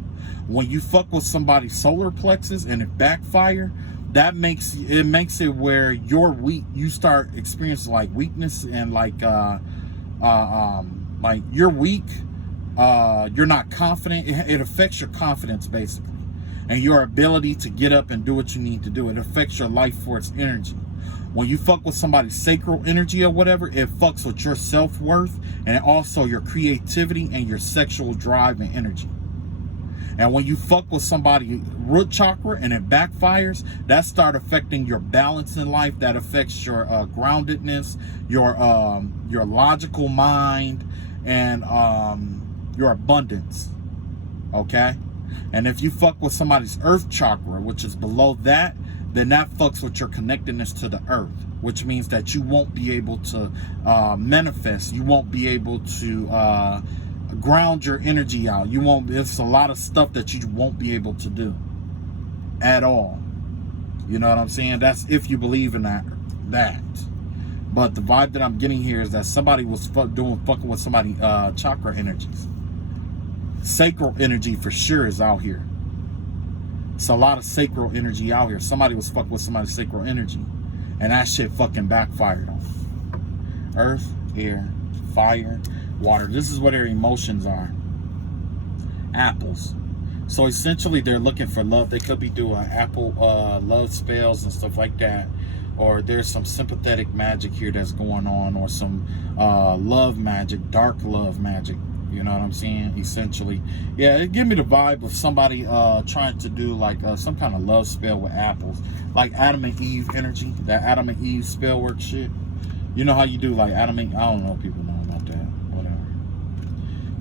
When you fuck with somebody solar plexus and it backfire, that makes it where you're weak. You start experiencing like weakness and like you're weak. You're not confident. It affects your confidence basically, and your ability to get up and do what you need to do. It affects your life force energy. When you fuck with somebody's sacral energy or whatever, it fucks with your self-worth and also your creativity and your sexual drive and energy. And when you fuck with somebody root chakra and it backfires, that start affecting your balance in life. That affects your groundedness, your logical mind, and your abundance. Okay? And if you fuck with somebody's earth chakra, which is below that, then that fucks with your connectedness to the earth, which means that you won't be able to manifest. You won't be able to ground your energy out. You won't. It's a lot of stuff that you won't be able to do at all. You know what I'm saying? That's if you believe in that. But the vibe that I'm getting here is that somebody was fucking with somebody chakra energies. Sacral energy for sure is out here. It's a lot of sacral energy out here. Somebody was fucking with somebody's sacral energy, and that shit fucking backfired on them. Earth, air, fire, water. This is what their emotions are. Apples. So essentially they're looking for love. They could be doing apple love spells and stuff like that, or there's some sympathetic magic here that's going on, or some love magic, dark love magic. You know what I'm saying? Essentially, yeah, it give me the vibe of somebody trying to do like some kind of love spell with apples, like Adam and Eve energy, that Adam and Eve spell work shit. You know how you do like Adam and, I don't know if people know about that, whatever.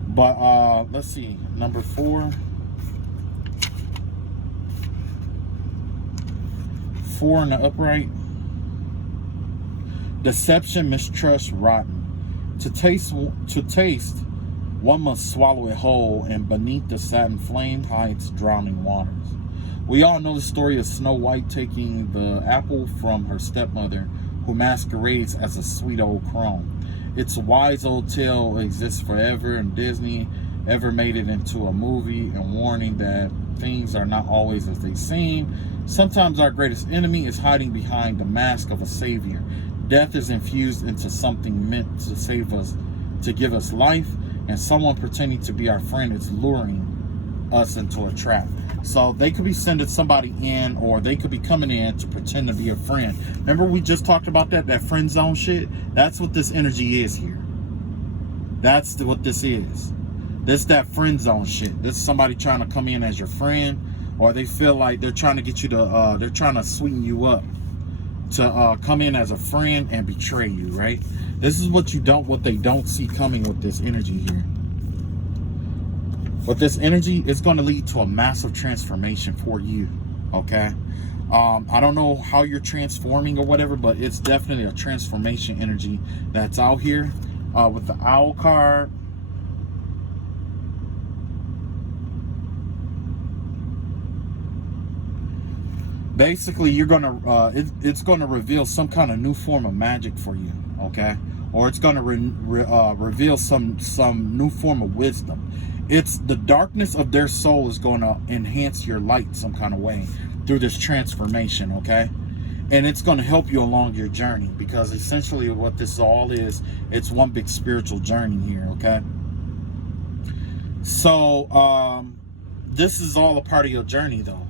But let's see, number 4. 4 in the upright. Deception, mistrust, rotten. To taste, one must swallow it whole, and beneath the satin flame hides drowning waters. We all know the story of Snow White taking the apple from her stepmother, who masquerades as a sweet old crone. Its wise old tale exists forever, and Disney ever made it into a movie, and warning that things are not always as they seem. Sometimes our greatest enemy is hiding behind the mask of a savior. Death is infused into something meant to save us, to give us life, and someone pretending to be our friend is luring us into a trap. So they could be sending somebody in, or they could be coming in to pretend to be a friend. Remember we just talked about that friend zone shit? That's what this energy is here. That's what this is. This that friend zone shit. This is somebody trying to come in as your friend, or they feel like they're trying to get you to, they're trying to sweeten you up to come in as a friend and betray you, right? This is what they don't see coming with this energy here. But this energy is going to lead to a massive transformation for you, okay? I don't know how you're transforming or whatever, but it's definitely a transformation energy that's out here. With the owl card, basically you're gonna it's gonna reveal some kind of new form of magic for you, okay? Or it's gonna reveal some new form of wisdom. It's the darkness of their soul is going to enhance your light some kind of way through this transformation, okay? And it's going to help you along your journey, because essentially what this all is, it's one big spiritual journey here, okay? So this is all a part of your journey though.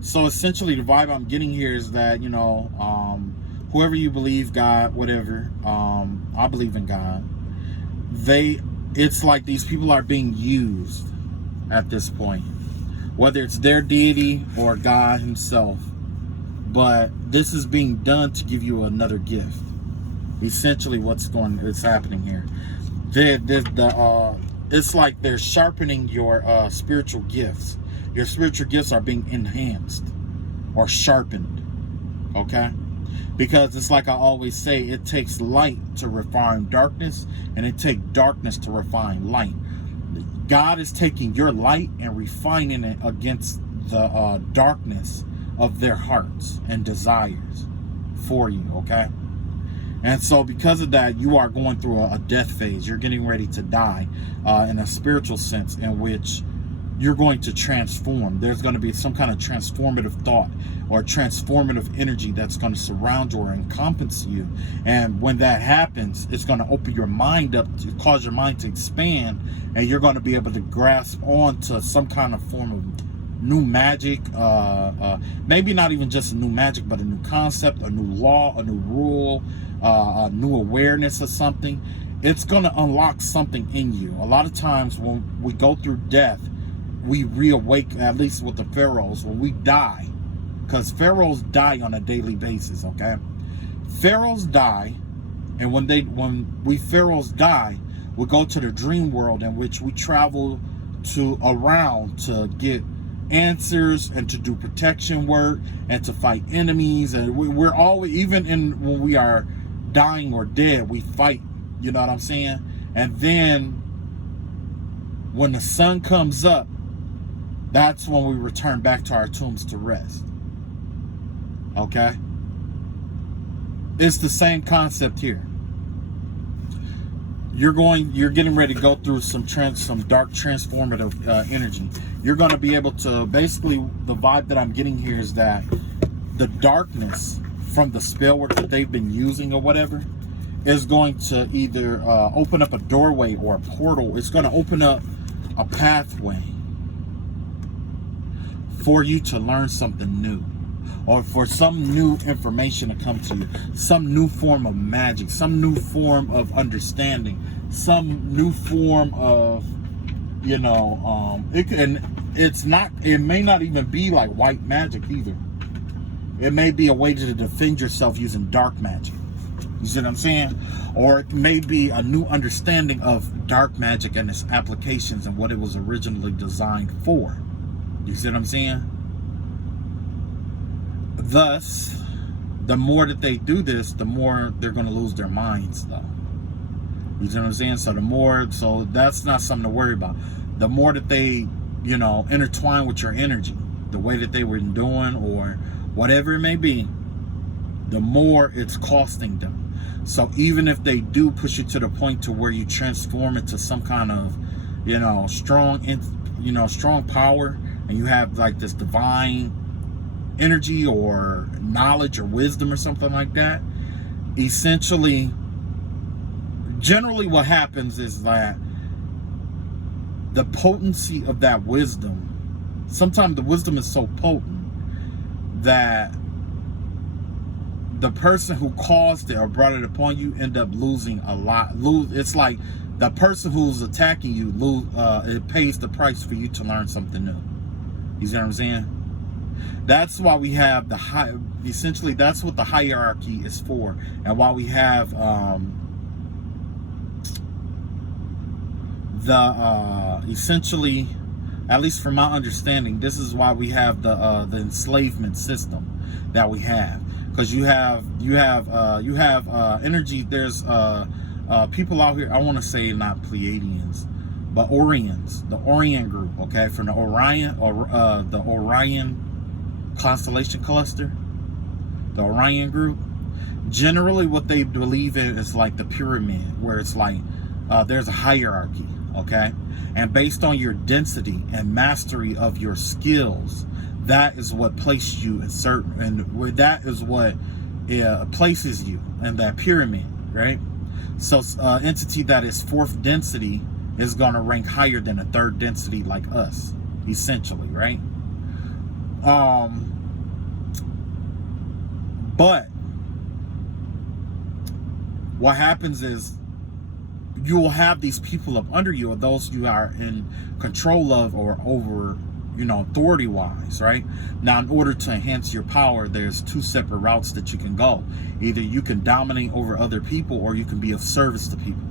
So essentially the vibe I'm getting here is that, you know, whoever you believe, God, whatever, I believe in God. It's like these people are being used at this point, whether it's their deity or God himself. But this is being done to give you another gift. Essentially, it's happening here. It's like they're sharpening your spiritual gifts. Your spiritual gifts are being enhanced or sharpened. Okay? Because it's like I always say, it takes light to refine darkness, and it takes darkness to refine light. God is taking your light and refining it against the darkness of their hearts and desires for you, okay? And so because of that, you are going through a death phase. You're getting ready to die in a spiritual sense, in which you're going to transform. There's going to be some kind of transformative thought or transformative energy that's going to surround you or encompass you. And when that happens, it's going to open your mind up, to cause your mind to expand, and you're going to be able to grasp onto some kind of form of new magic, maybe not even just a new magic, but a new concept, a new law, a new rule, a new awareness of something. It's going to unlock something in you. A lot of times when we go through death, we reawaken, at least with the pharaohs, when we die, because pharaohs die on a daily basis, okay? Pharaohs die, and when we pharaohs die, we go to the dream world, in which we travel around to get answers and to do protection work and to fight enemies. And we're always, even when we are dying or dead, we fight, you know what I'm saying? And then when the sun comes up, that's when we return back to our tombs to rest. Okay? It's the same concept here. You're getting ready to go through some dark transformative energy. You're going to be able to, basically, the vibe that I'm getting here is that the darkness from the spell work that they've been using or whatever is going to either open up a doorway or a portal. It's going to open up a pathway for you to learn something new, or for some new information to come to you, some new form of magic, some new form of understanding, some new form of, it may not even be like white magic either. It may be a way to defend yourself using dark magic. You see what I'm saying? Or it may be a new understanding of dark magic and its applications and what it was originally designed for. You see what I'm saying? Thus, the more that they do this, the more they're going to lose their minds, though. You see what I'm saying? So that's not something to worry about. The more that they, intertwine with your energy, the way that they were doing or whatever it may be, the more it's costing them. So even if they do push you to the point to where you transform into some kind of, strong power, and you have like this divine energy or knowledge or wisdom or something like that, essentially, generally what happens is that the potency of that wisdom, sometimes the wisdom is so potent that the person who caused it or brought it upon you end up losing a lot. It's like the person who's attacking you, it pays the price for you to learn something new. You see what I'm saying? That's why we have essentially that's what the hierarchy is for, and why we have essentially, at least from my understanding, this is why we have the enslavement system that we have, because you have energy. There's people out here, I want to say not Pleiadians, but Orions, the Orion group, okay, from the Orion constellation cluster, the Orion group. Generally, what they believe in is like the pyramid, where it's like there's a hierarchy, okay, and based on your density and mastery of your skills, that is what places you in certain, and that is what places you in that pyramid, right? So entity that is fourth density is going to rank higher than a third density like us, essentially, right? But what happens is you will have these people up under you, or those you are in control of or over, authority wise, right? Now, in order to enhance your power, there's two separate routes that you can go. Either you can dominate over other people, or you can be of service to people.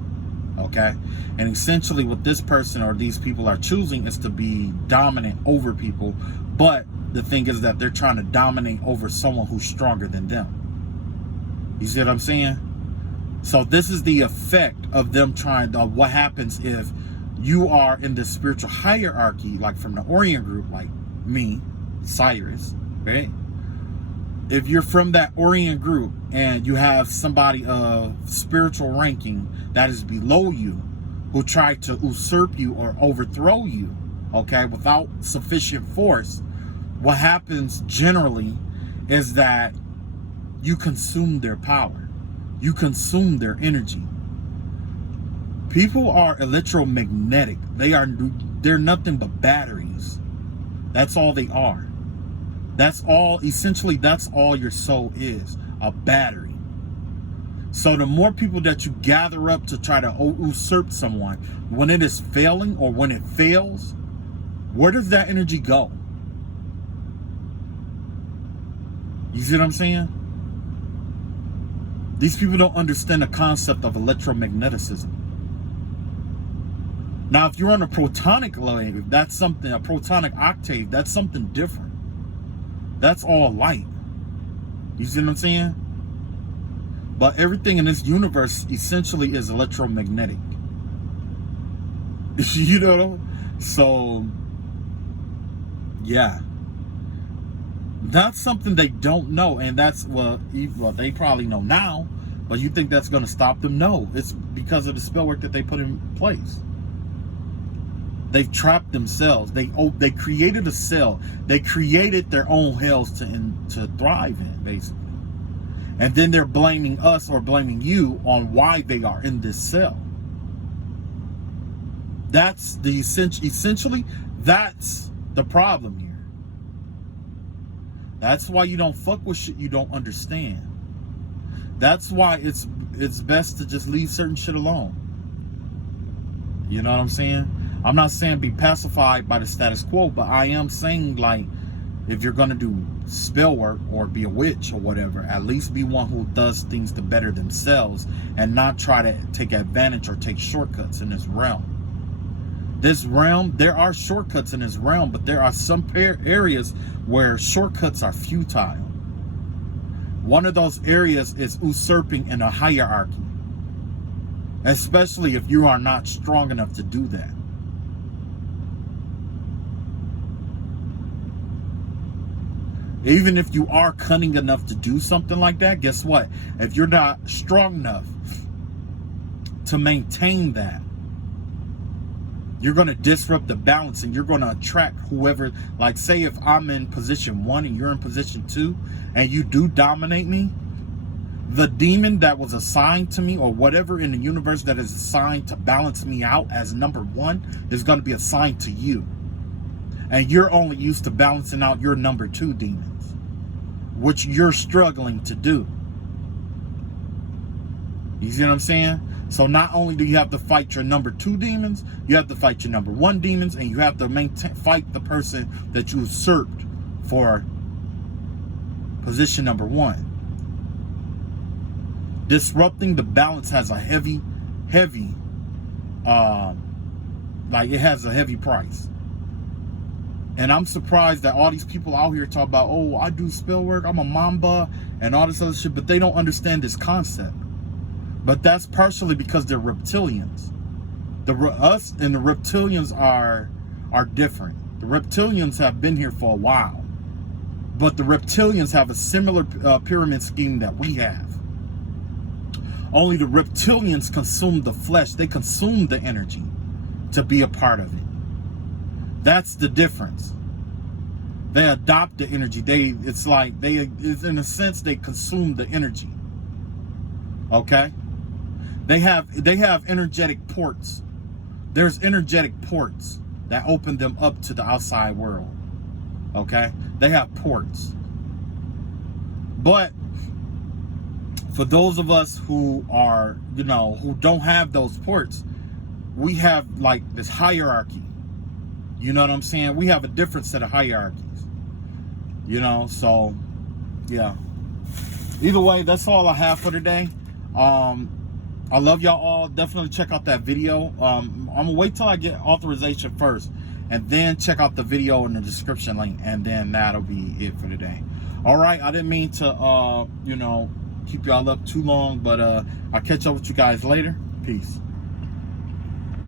Okay? And essentially what this person or these people are choosing is to be dominant over people. But the thing is that they're trying to dominate over someone who's stronger than them. You see what I'm saying? So this is the effect of them trying to, what happens if you are in the spiritual hierarchy, like from the Orient group, like me, Cyrus, right? If you're from that Orient group and you have somebody of spiritual ranking that is below you, who try to usurp you or overthrow you, okay, without sufficient force, what happens generally is that you consume their power. You consume their energy. People are electromagnetic. They're nothing but batteries. That's all they are. That's all, essentially, that's all your soul is, a battery. So the more people that you gather up to try to usurp someone, when it is failing or when it fails, where does that energy go? You see what I'm saying? These people don't understand the concept of electromagnetism. Now, if you're on a protonic wave, that's something, a protonic octave, that's something different. That's all light. You see what I'm saying? But everything in this universe essentially is electromagnetic. You know? So, yeah. That's something they don't know. And that's, well, they probably know now. But you think that's going to stop them? No. It's because of the spell work that they put in place. They've trapped themselves. They created a cell. They created their own hells to thrive in, basically. And then they're blaming us or blaming you on why they are in this cell. That's the essentially, that's the problem here. That's why you don't fuck with shit you don't understand. That's why it's best to just leave certain shit alone. You know what I'm saying? I'm not saying be pacified by the status quo, but I am saying, like, if you're going to do spell work or be a witch or whatever, at least be one who does things to better themselves and not try to take advantage or take shortcuts in this realm. This realm, there are shortcuts in this realm, but there are some areas where shortcuts are futile. One of those areas is usurping in a hierarchy, especially if you are not strong enough to do that. Even if you are cunning enough to do something like that, guess what? If you're not strong enough to maintain that, you're going to disrupt the balance and you're going to attract whoever. Like, say if I'm in position 1 and you're in position 2 and you do dominate me, the demon that was assigned to me or whatever in the universe that is assigned to balance me out as number 1 is going to be assigned to you. And you're only used to balancing out your number 2 demons, which you're struggling to do. You see what I'm saying? So not only do you have to fight your number 2 demons, you have to fight your number 1 demons, and you have to fight the person that you usurped for position number 1. Disrupting the balance has a heavy, it has a heavy price. And I'm surprised that all these people out here talk about, oh, I do spell work, I'm a mamba, and all this other shit, but they don't understand this concept. But that's partially because they're reptilians. Us and the reptilians are different. The reptilians have been here for a while. But the reptilians have a similar pyramid scheme that we have. Only the reptilians consume the flesh. They consume the energy to be a part of it. That's the difference. They adopt the energy. It's in a sense, they consume the energy. Okay? They have energetic ports. There's energetic ports that open them up to the outside world. Okay? They have ports. But For those of us who are, you know, who don't have those ports, we have like this hierarchy. You know what I'm saying? We have a different set of hierarchies. You know, so yeah. Either way, that's all I have for today. I love y'all all. Definitely check out that video. I'm gonna wait till I get authorization first, and then check out the video in the description link, and then that'll be it for today. All right, I didn't mean to you know, keep y'all up too long, but I'll catch up with you guys later. Peace.